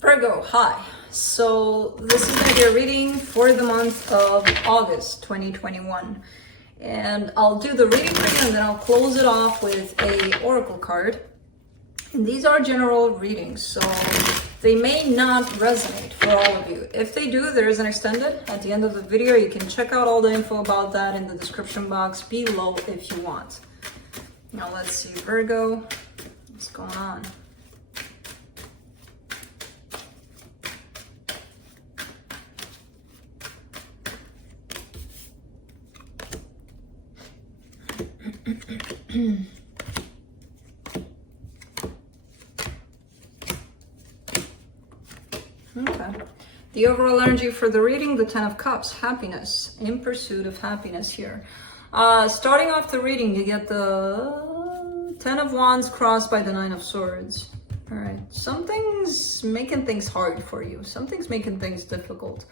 Virgo, hi. So this is going to be a reading for the month of August 2021. And I'll do the reading for you and then I'll close it off with a oracle card. And these are general readings, so they may not resonate for all of you. If they do, there is an extended at the end of the video. You can check out all the info about that in the description box below if you want. Now let's see, Virgo, what's going on? Okay. The overall energy for the reading, the 10 of Cups, happiness, in pursuit of happiness here. Starting off the reading, you get the 10 of Wands crossed by the 9 of Swords. All right. Something's making things hard for you. Something's making things difficult.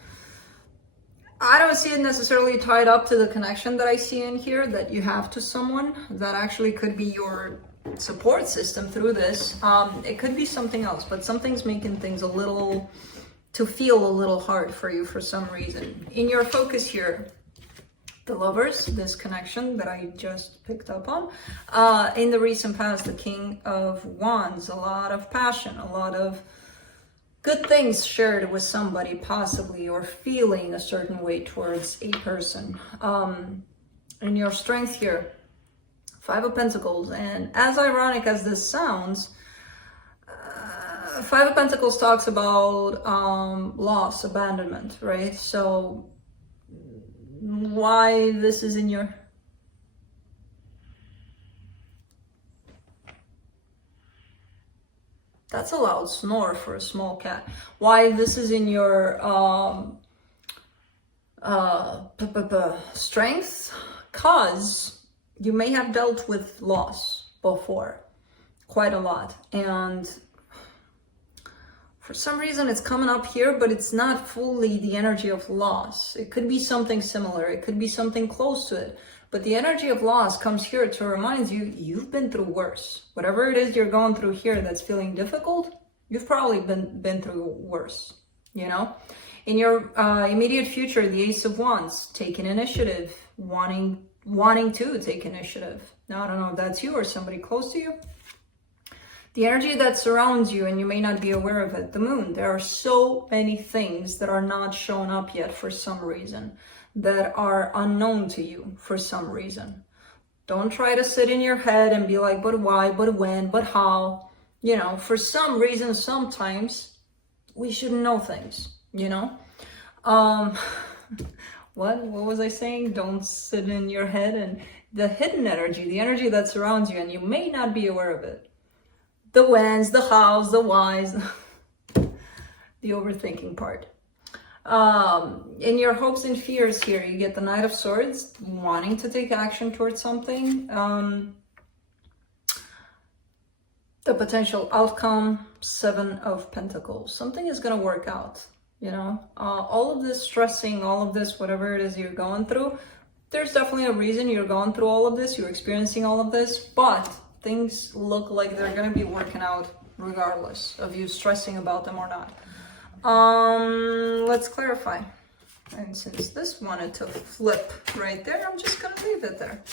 I don't see it necessarily tied up to the connection that I see in here that you have to someone that actually could be your support system through this. It could be something else, but something's making things to feel a little hard for you for some reason. In your focus here, the Lovers, this connection that I just picked up on. In the recent past, the King of Wands, a lot of passion, a lot of good things shared with somebody possibly, or feeling a certain way towards a person. In your strength here, 5 of Pentacles, and as ironic as this sounds, 5 of Pentacles talks about loss, abandonment, right? So why this is in your... That's a loud snore for a small cat. Why this is in your strength? Cause you may have dealt with loss before, quite a lot. And for some reason it's coming up here, but it's not fully the energy of loss. It could be something similar. It could be something close to it. But the energy of loss comes here to remind you, you've been through worse. Whatever it is you're going through here that's feeling difficult, you've probably been through worse, you know? In your immediate future, the Ace of Wands, taking initiative, wanting to take initiative. Now, I don't know if that's you or somebody close to you. The energy that surrounds you, and you may not be aware of it, the Moon. There are so many things that are not shown up yet for some reason, that are unknown to you for some reason. Don't try to sit in your head and be like, but why, but when, but how? You know, for some reason, sometimes we shouldn't know things, you know? What was I saying? Don't sit in your head. And the hidden energy, the energy that surrounds you, and you may not be aware of it. The whens, the hows, the whys, the overthinking part. In your hopes and fears here, you get the Knight of Swords, wanting to take action towards something. The potential outcome, 7 of Pentacles. Something is going to work out, you know. All of this stressing, all of this, whatever it is you're going through, there's definitely a reason you're going through all of this, you're experiencing all of this, but things look like they're going to be working out regardless of you stressing about them or not. Let's clarify. And since this wanted to flip right there, I'm just gonna leave it there.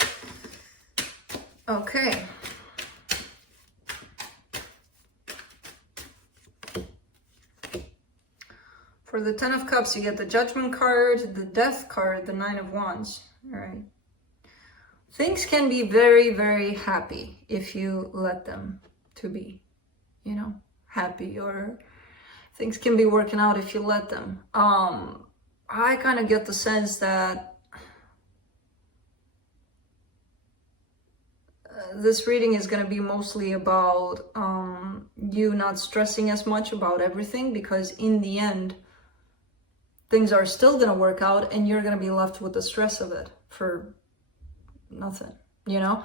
Okay. For the 10 of Cups, you get the Judgment card, the Death card, the 9 of Wands. All right. Things can be very, very happy if you let them to be, you know, happy, or things can be working out if you let them. I kind of get the sense that this reading is going to be mostly about you not stressing as much about everything, because in the end, things are still going to work out and you're going to be left with the stress of it for nothing, you know?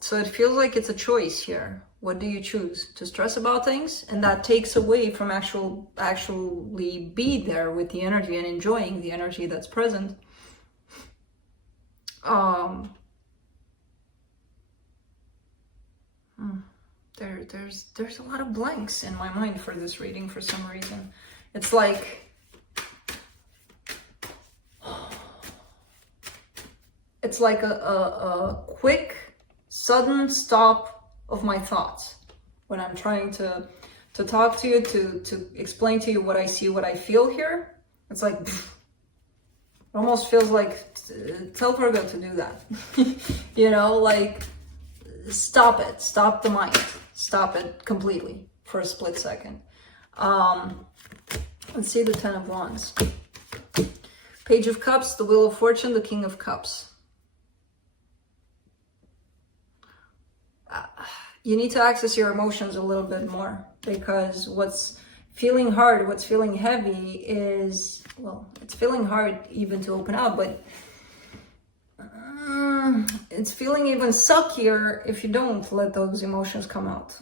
So it feels like it's a choice here. What do you choose? To stress about things? And that takes away from actually be there with the energy and enjoying the energy that's present. there's a lot of blanks in my mind for this reading for some reason. It's like a quick, sudden stop of my thoughts when I'm trying to talk to you, to explain to you what I see, what I feel here. It's like, it almost feels like, tell Virgo to do that. You know, like, stop it, stop the mind, stop it completely for a split second. Let's see the Ten of Wands. Page of Cups, the Wheel of Fortune, the King of Cups. You need to access your emotions a little bit more, because what's feeling hard, what's feeling heavy is, well, it's feeling hard even to open up, but it's feeling even suckier if you don't let those emotions come out.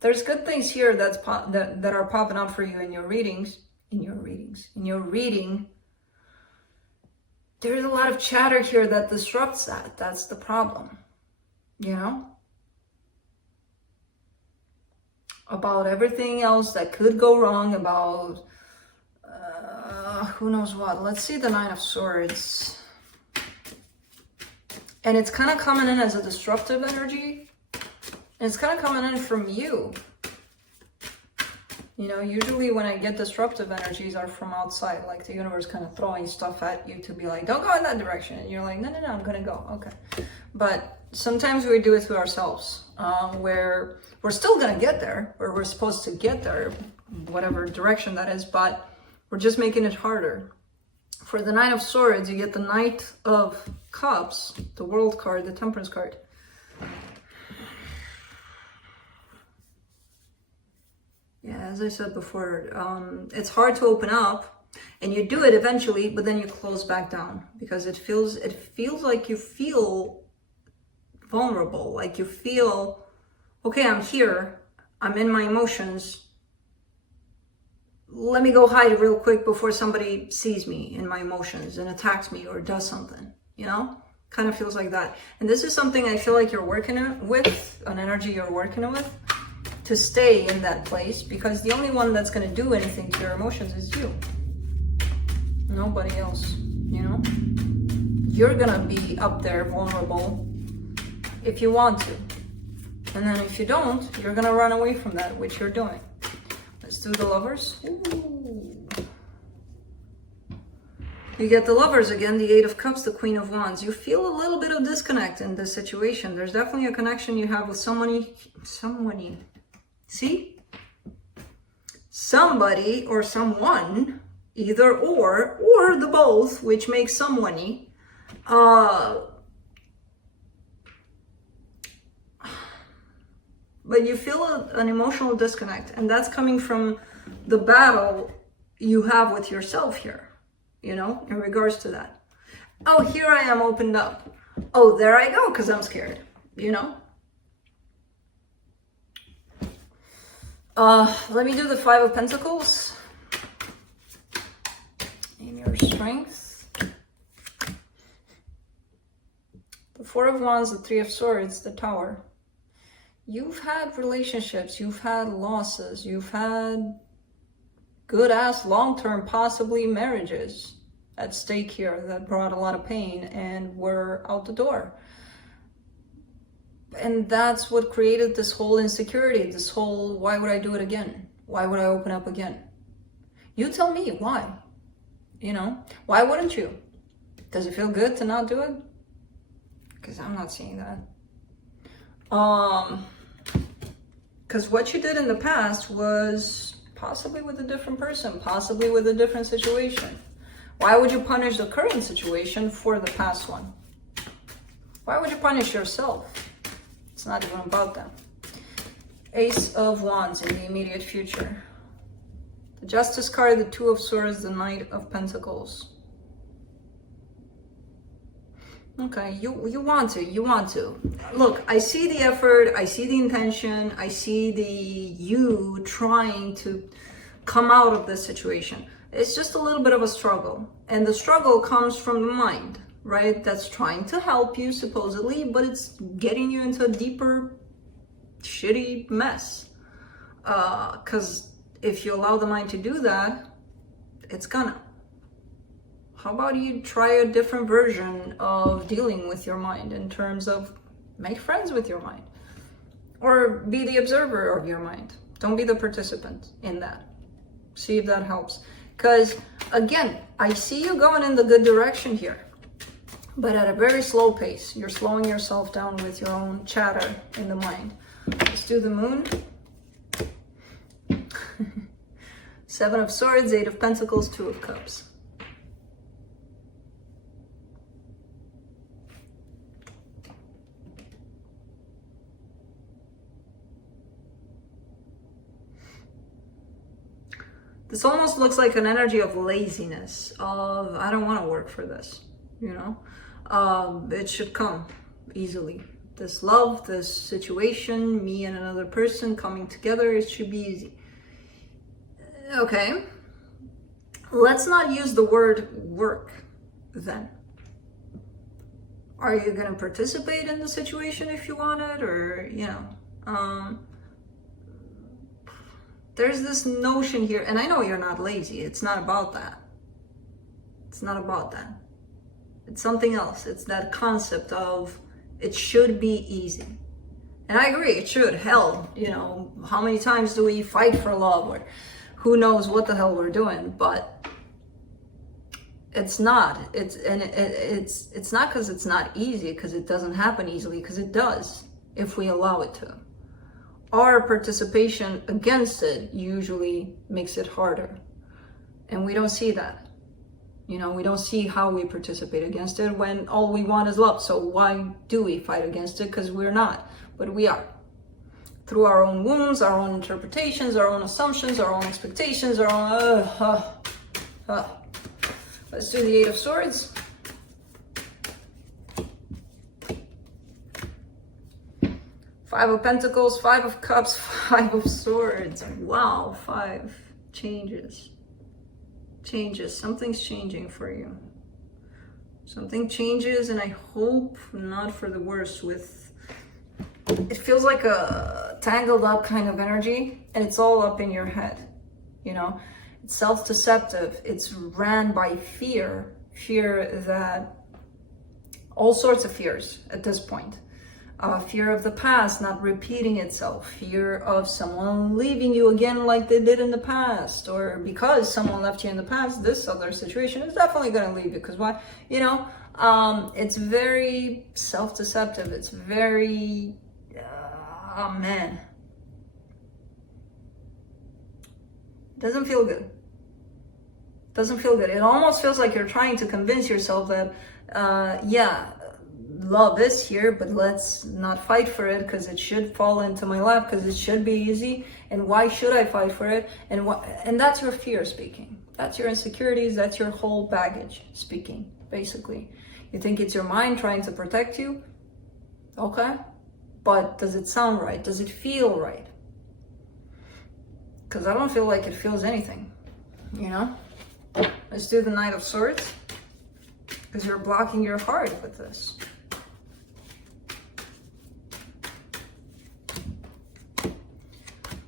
There's good things here that are popping up for you in your readings. In your reading. There's a lot of chatter here that disrupts that. That's the problem, you know? About everything else that could go wrong, about who knows what. Let's see the Nine of Swords. And it's kind of coming in as a disruptive energy. And it's kind of coming in from you. You know, usually when I get disruptive energies are from outside, like the universe kind of throwing stuff at you to be like, don't go in that direction. And you're like, no, I'm going to go. Okay. But sometimes we do it to ourselves, where we're still going to get there, where we're supposed to get there, whatever direction that is, but we're just making it harder. For the Nine of Swords, you get the Knight of Cups, the World card, the Temperance card. Yeah, as I said before, it's hard to open up, and you do it eventually, but then you close back down because it feels like you feel vulnerable, like you feel, okay, I'm here, I'm in my emotions. Let me go hide real quick before somebody sees me in my emotions and attacks me or does something, you know? Kind of feels like that. And this is something I feel like you're working with, an energy you're working with, to stay in that place, because the only one that's going to do anything to your emotions is you. Nobody else, you know? You're going to be up there vulnerable if you want to. And then if you don't, you're going to run away from that, which you're doing. Let's do the Lovers. Ooh. You get the Lovers again, the Eight of Cups, the Queen of Wands. You feel a little bit of disconnect in this situation. There's definitely a connection you have with somebody. See? Somebody or someone, either or the both, which makes someone. But you feel an emotional disconnect, and that's coming from the battle you have with yourself here, you know, in regards to that. Oh, here I am opened up. Oh, there I go, because I'm scared, you know? Let me do the Five of Pentacles. Name your strength. The Four of Wands, the Three of Swords, the Tower. You've had relationships, you've had losses, you've had good-ass long-term, possibly marriages at stake here that brought a lot of pain and were out the door. And that's what created this whole insecurity, this whole, why would I do it again? Why would I open up again? You tell me why, you know? Why wouldn't you? Does it feel good to not do it? Because I'm not seeing that. Because what you did in the past was possibly with a different person, possibly with a different situation. Why would you punish the current situation for the past one? Why would you punish yourself? It's not even about them. Ace of Wands in the immediate future. The Justice card, the Two of Swords, the Knight of Pentacles. Okay, you want to. Look, I see the effort, I see the intention, I see the you trying to come out of this situation. It's just a little bit of a struggle. And the struggle comes from the mind. right? That's trying to help you supposedly, but it's getting you into a deeper, shitty mess. Because if you allow the mind to do that, it's gonna. How about you try a different version of dealing with your mind in terms of make friends with your mind, or be the observer of your mind. Don't be the participant in that. See if that helps. Because again, I see you going in the good direction here, but at a very slow pace. You're slowing yourself down with your own chatter in the mind. Let's do the moon. 7 of Swords, 8 of Pentacles, 2 of Cups. This almost looks like an energy of laziness, of I don't want to work for this, you know? It should come easily. This love, this situation, me and another person coming together, it should be easy. Okay, let's not use the word work then. Are you going to participate in the situation if you want it, or, you know, there's this notion here, and I know you're not lazy. It's not about that. It's not about that. It's something else. It's that concept of it should be easy. And I agree, it should. Hell, you know, how many times do we fight for love, or who knows what the hell we're doing? But it's not. It's not because it's not easy, because it doesn't happen easily, because it does if we allow it to. Our participation against it usually makes it harder. And we don't see that. You know, we don't see how we participate against it when all we want is love. So why do we fight against it? Because we're not, but we are. Through our own wounds, our own interpretations, our own assumptions, our own expectations, our own... Let's do the 8 of Swords. Five of Pentacles, 5 of Cups, 5 of Swords. Wow, 5 changes. Changes. Something's changing for you. Something changes, and I hope not for the worse. With it feels like a tangled up kind of energy, and it's all up in your head. You know, it's self-deceptive. It's ran by fear. Fear that all sorts of fears at this point. Fear of the past not repeating itself, fear of someone leaving you again like they did in the past, or because someone left you in the past, this other situation is definitely going to leave you, because why, you know, it's very self-deceptive. It's very, oh man, doesn't feel good. Doesn't feel good. It almost feels like you're trying to convince yourself that, yeah, love is here, but let's not fight for it, because it should fall into my lap, because it should be easy, and why should I fight for it? And that's your fear speaking. That's your insecurities. That's your whole baggage speaking, basically. You think it's your mind trying to protect you? Okay, but does it sound right? Does it feel right? Because I don't feel like it feels anything, you know? Let's do the Knight of Swords, because you're blocking your heart with this.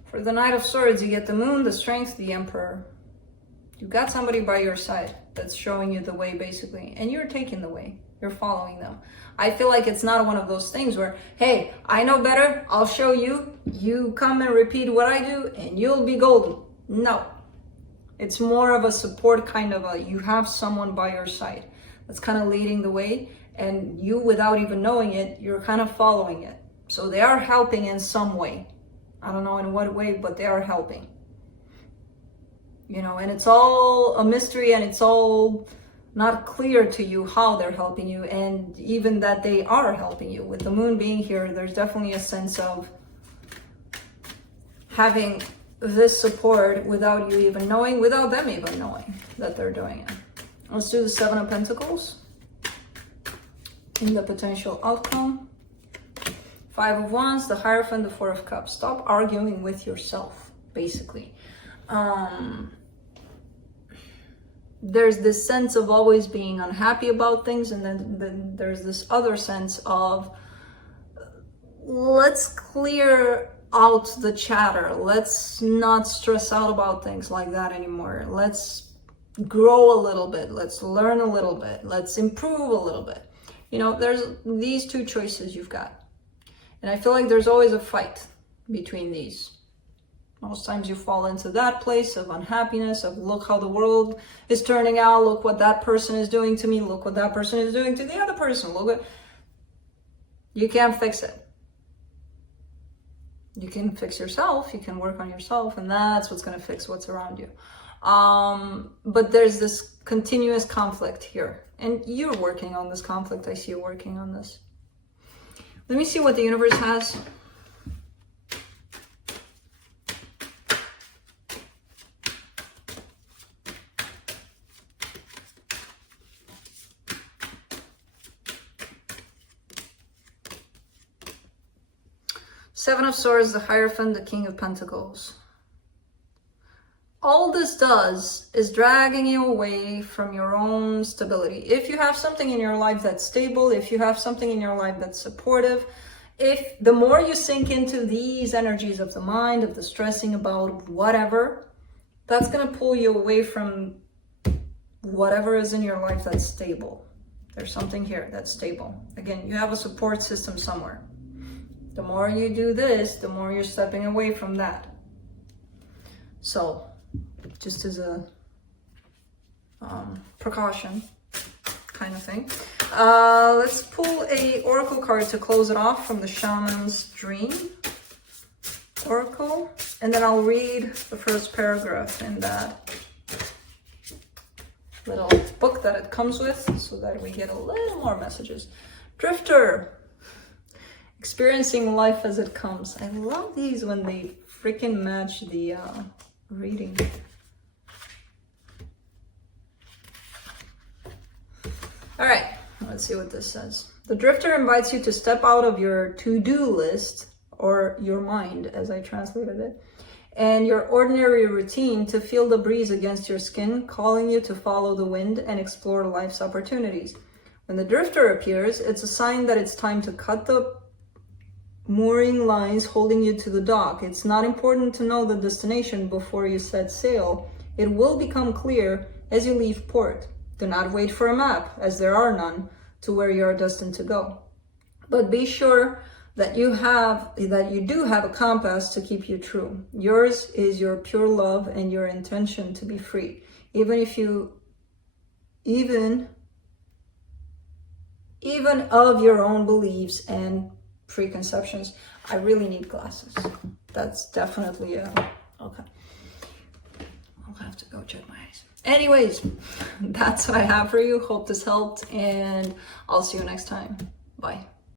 For the Knight of Swords, you get the Moon, the Strength, the Emperor. You've got somebody by your side that's showing you the way, basically, and you're taking the way. You're following them. I feel like it's not one of those things where, hey, I know better, I'll show you, you come and repeat what I do, and you'll be golden. No. It's more of a support kind of a, you have someone by your side that's kind of leading the way, and you, without even knowing it, you're kind of following it. So they are helping in some way. I don't know in what way, but they are helping. You know, and it's all a mystery, and it's all not clear to you how they're helping you, and even that they are helping you. With the Moon being here, there's definitely a sense of having this support without you even knowing, without them even knowing that they're doing it. Let's do the 7 of Pentacles in the potential outcome. 5 of Wands, the Hierophant, the 4 of Cups. Stop arguing with yourself, basically. there's this sense of always being unhappy about things, and then there's this other sense of, let's clear out the chatter. Let's not stress out about things like that anymore. Let's grow a little bit. Let's learn a little bit. Let's improve a little bit. You know, there's these two choices you've got. And I feel like there's always a fight between these. Most times you fall into that place of unhappiness, of look how the world is turning out, look what that person is doing to me, look what that person is doing to the other person, look what... You can't fix it. You can fix yourself, you can work on yourself, and that's what's going to fix what's around you. But there's this continuous conflict here, and you're working on this conflict. I see you working on this. Let me see what the universe has. Seven of Swords, the Hierophant, the King of Pentacles. All this does is dragging you away from your own stability. If you have something in your life that's stable, if you have something in your life that's supportive, if the more you sink into these energies of the mind, of the stressing about whatever, that's going to pull you away from whatever is in your life that's stable. There's something here that's stable. Again, you have a support system somewhere. The more you do this, the more you're stepping away from that. So, just as a precaution kind of thing. Let's pull a oracle card to close it off from the Shaman's Dream Oracle. And then I'll read the first paragraph in that little book that it comes with so that we get a little more messages. Drifter. Experiencing life as it comes. I love these when they freaking match the reading. All right, let's see what this says. The Drifter invites you to step out of your to-do list, or your mind, as I translated it, and your ordinary routine to feel the breeze against your skin, calling you to follow the wind and explore life's opportunities. When the Drifter appears, it's a sign that it's time to cut the mooring lines holding you to the dock. It's not important to know the destination before you set sail. It will become clear as you leave port. Do not wait for a map, as there are none, to where you are destined to go. But be sure that you do have a compass to keep you true. Yours is your pure love and your intention to be free. Even of your own beliefs and preconceptions. I really need glasses. That's definitely okay. I'll have to go check my eyes. Anyways, that's what I have for you. Hope this helped, and I'll see you next time. Bye.